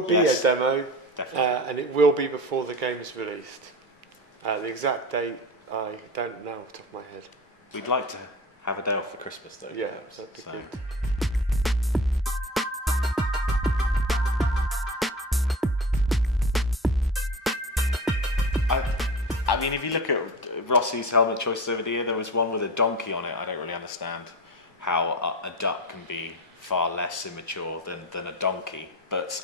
will be a demo, and it will be before the game is released. The exact date, I don't know off the top of my head. We'd like to have a day off for Christmas, though. Yeah, that'd be good. I mean, if you look at Rossi's helmet choices over the year, there was one with a donkey on it. I don't really understand how a duck can be far less immature than a donkey. But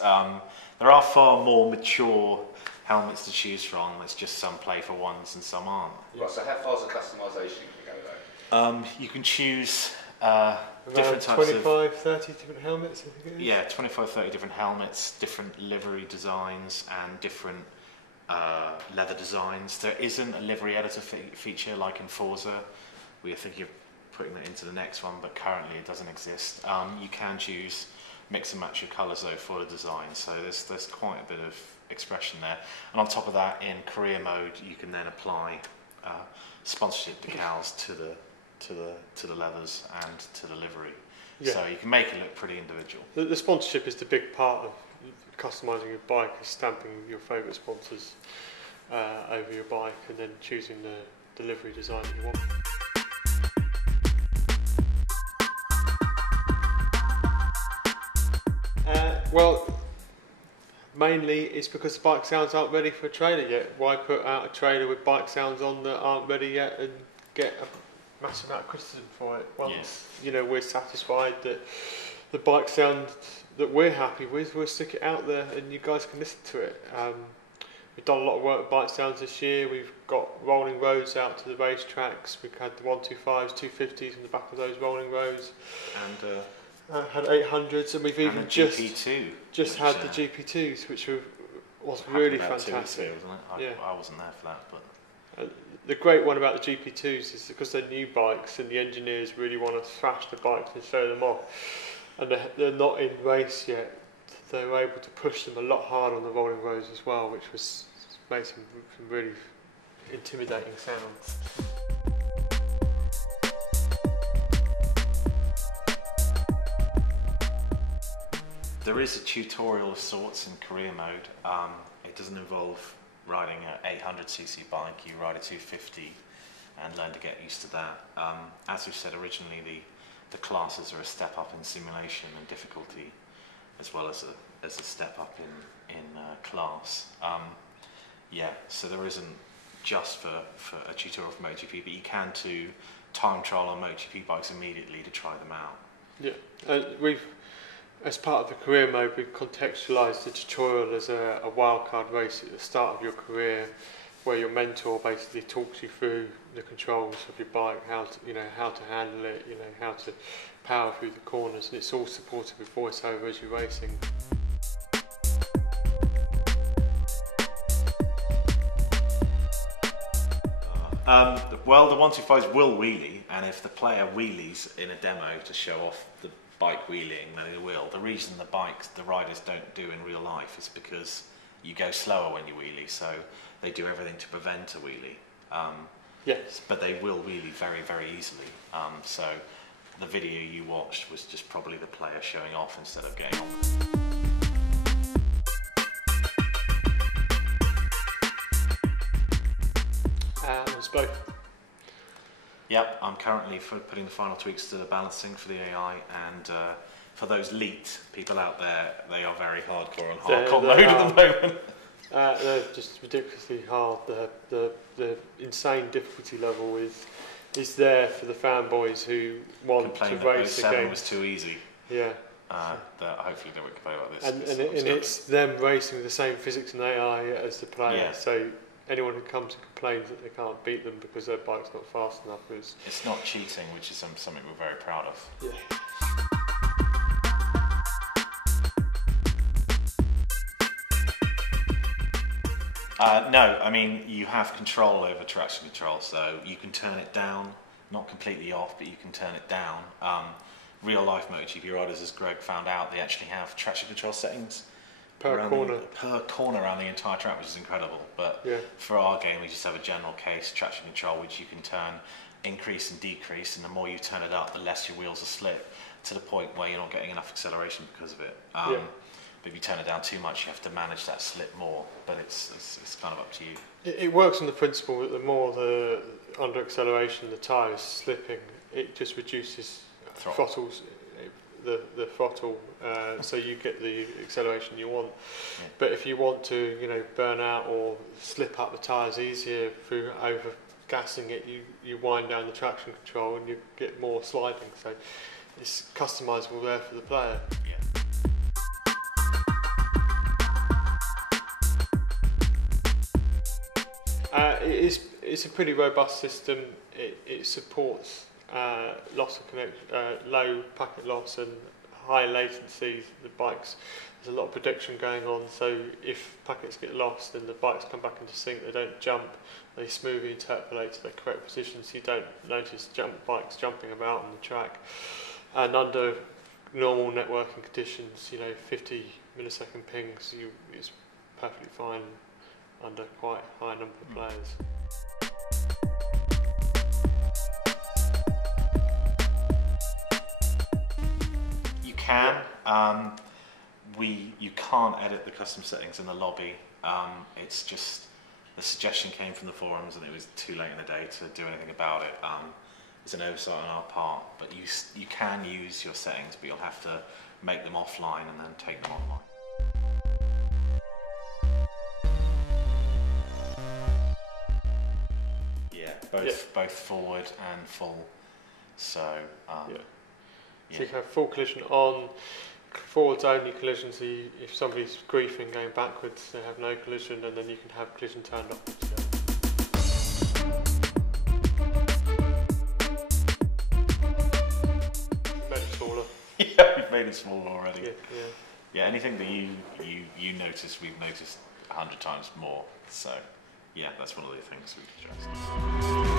there are far more mature helmets to choose from. It's just some play for ones and some aren't. Right, so how far's the customisation can you go though? You can choose different types 25, 30 different helmets, I think it is? Yeah, 25, 30 different helmets, different livery designs and different leather designs. There isn't a livery editor feature like in Forza. We are thinking of putting that into the next one, but currently it doesn't exist. You can choose mix and match your colours though for the design, so there's quite a bit of expression there. And on top of that, in career mode, you can then apply sponsorship decals to the leathers and to the livery. Yeah. So you can make it look pretty individual. The sponsorship is the big part of customising your bike, is stamping your favourite sponsors over your bike and then choosing the livery design that you want. Well, mainly it's because the bike sounds aren't ready for a trailer yet. Why put out a trailer with bike sounds on that aren't ready yet and get a massive amount of criticism for it? Once we're satisfied that the bike sound that we're happy with, we'll stick it out there and you guys can listen to it. We've done a lot of work with bike sounds this year. We've got rolling roads out to the racetracks. We've had the 125s, 250s in the back of those rolling roads. And had 800s, and we've even just had the GP2s, which was really fantastic. 2 weeks ago, wasn't it? I wasn't there for that, but the great one about the GP2s is because they're new bikes, and the engineers really want to thrash the bikes and show them off, and they're not in race yet. They were able to push them a lot harder on the rolling roads as well, which made some really intimidating sounds. There is a tutorial of sorts in career mode. It doesn't involve riding an 800cc bike. You ride a 250 and learn to get used to that. As we said originally, the classes are a step up in simulation and difficulty, as well as a step up in class. So there isn't just for a tutorial for MotoGP, but you can do time trial on MotoGP bikes immediately to try them out. Yeah, as part of the career mode, we've contextualised the tutorial as a wildcard race at the start of your career, where your mentor basically talks you through the controls of your bike, how to handle it, how to power through the corners, and it's all supported with voiceover as you're racing. Well, the 125s will wheelie, and if the player wheelies in a demo to show off the bike wheeling, then it will. The reason the riders don't do in real life is because you go slower when you wheelie, so they do everything to prevent a wheelie. Yes. But they will wheelie very, very easily. So the video you watched was just probably the player showing off instead of getting on. It's both. Yep, I'm currently putting the final tweaks to the balancing for the AI, and for those leaked people out there, they are very hardcore on hardcore mode at the moment. They're just ridiculously hard. The insane difficulty level is there for the fanboys who want to race that 07 again. was too easy. Yeah. That hopefully they won't complain about this. And it's them racing with the same physics and AI as the player. Yeah. So anyone who comes and complains that they can't beat them because their bike's not fast enough it's not cheating, which is something we're very proud of. Yeah. No, I mean, you have control over traction control, so you can turn it down, not completely off, but you can turn it down. Real life MotoGP riders, as Greg found out, they actually have traction control settings per corner around the entire track, which is incredible. But for our game, we just have a general case traction control, which you can turn increase and decrease, and the more you turn it up, the less your wheels will slip, to the point where you're not getting enough acceleration because of it. But if you turn it down too much, you have to manage that slip more. But it's kind of up to you. It works on the principle that the more the under acceleration the tyre is slipping, it just reduces throttles. The throttle, so you get the acceleration you want. Yeah. But if you want to, burn out or slip up the tyres easier through over gassing it, you wind down the traction control and you get more sliding. So it's customisable there for the player. It's a pretty robust system. It supports loss of connection, low packet loss and high latency. The bikes, there's a lot of prediction going on, so if packets get lost then the bikes come back into sync, they don't jump, they smoothly interpolate to their correct position, so you don't notice bikes jumping about on the track. And under normal networking conditions, 50 millisecond pings, it's perfectly fine under quite a high number of players. Can you can't edit the custom settings in the lobby. It's just the suggestion came from the forums and it was too late in the day to do anything about it. It's an oversight on our part, but you can use your settings, but you'll have to make them offline and then take them online. Yeah, both forward and full. So. So you can have full collision on, forwards only collision, so if somebody's griefing going backwards, they have no collision, and then you can have collision turned off. Made it smaller. Yeah, we've made it smaller already. Yeah. Anything that you notice, we've noticed 100 times more. So, yeah, that's one of the things we've addressed.